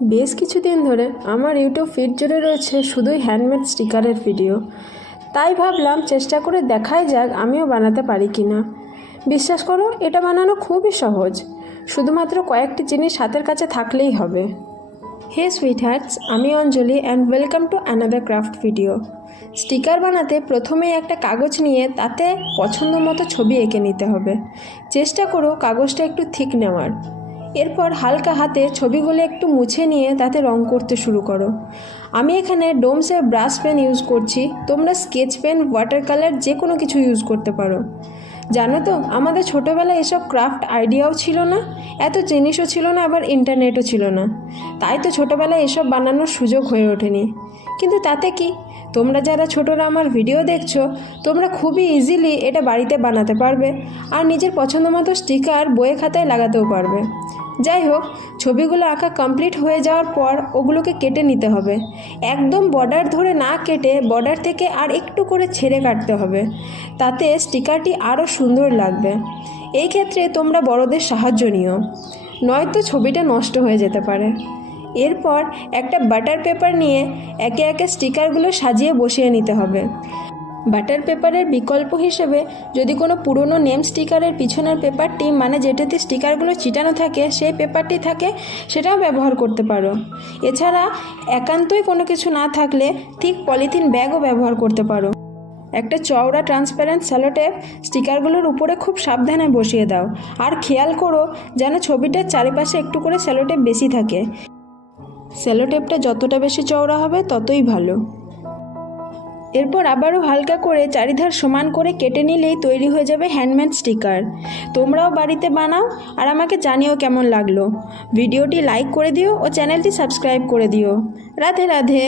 বেশ কিছুদিন ধরে আমার ইউটিউব ফিড জুড়ে রয়েছে শুধুই হ্যান্ডমেড স্টিকারের ভিডিও। তাই ভাবলাম চেষ্টা করে দেখাই যাক আমিও বানাতে পারি কি না। বিশ্বাস করো, এটা বানানো খুবই সহজ, শুধুমাত্র কয়েকটি জিনিস হাতের কাছে থাকলেই হবে। হে সুইট হার্টস, আমি Anjali and welcome to another craft video. Sticker বানাতে প্রথমেই একটা কাগজ নিয়ে তাতে পছন্দ মতো ছবি এঁকে নিতে হবে। চেষ্টা করো কাগজটা একটু থিক নেওয়ার। এরপর হালকা হাতে ছবিগুলো একটু মুছে নিয়ে তাতে রং করতে শুরু করো। আমি এখানে ডোমসের ব্রাশ পেন ইউজ করছি, তোমরা স্কেচ পেন, ওয়াটার কালার যে কোনো কিছু ইউজ করতে পারো। জানো তো, আমাদের ছোটোবেলায় এসব ক্রাফট আইডিয়াও ছিল না, এত জিনিসও ছিল না, আবার ইন্টারনেটও ছিল না। তাই তো ছোটোবেলায় এসব বানানোর সুযোগ হয়ে ওঠেনি। কিন্তু তাতে কি, তোমরা যারা ছোটরা আমার ভিডিও দেখছো, তোমরা খুবই ইজিলি এটা বাড়িতে বানাতে পারবে আর নিজের পছন্দ মতো স্টিকার বইয়ে খাতায় লাগাতেও পারবে। যাই হোক, ছবিগুলো আঁকা কমপ্লিট হয়ে যাওয়ার পর ওগুলোকে কেটে নিতে হবে। একদম বর্ডার ধরে না কেটে বর্ডার থেকে আর একটু করে ছেড়ে কাটতে হবে, তাতে স্টিকারটি আরও সুন্দর লাগবে। এই ক্ষেত্রে তোমরা বড়দের সাহায্য নিও, নয়তো ছবিটা নষ্ট হয়ে যেতে পারে। এরপর একটা বাটার পেপার নিয়ে একে একে স্টিকারগুলো সাজিয়ে বসিয়ে নিতে হবে। বাটার পেপারের বিকল্প হিসেবে যদি কোনো পুরনো নেম স্টিকারের পিছনের পেপারটি, মানে যেটাতে স্টিকারগুলো চিটানো থাকে, সেই পেপারটি থাকে, সেটাও ব্যবহার করতে পারো। এছাড়া একান্তই কোনো কিছু না থাকলে ঠিক পলিথিন ব্যাগও ব্যবহার করতে পারো। একটা চওড়া ট্রান্সপারেন্ট সেলোটেপ স্টিকারগুলোর উপরে খুব সাবধানে বসিয়ে দাও, আর খেয়াল করো যেন ছবিটার চারিপাশে একটু করে সেলোটেপ বেশি থাকে। সেলোটেপটা যতটা বেশি চওড়া হবে ততই ভালো। এরপর আবারও হালকা করে চারিধার সমান করে কেটে নিলেই তৈরি হয়ে যাবে হ্যান্ডমেড স্টিকার। তোমরাও বাড়িতে বানাও আর আমাকে জানিও কেমন লাগলো। ভিডিওটি লাইক করে দিও ও চ্যানেলটি সাবস্ক্রাইব করে দিও। রাধে রাধে।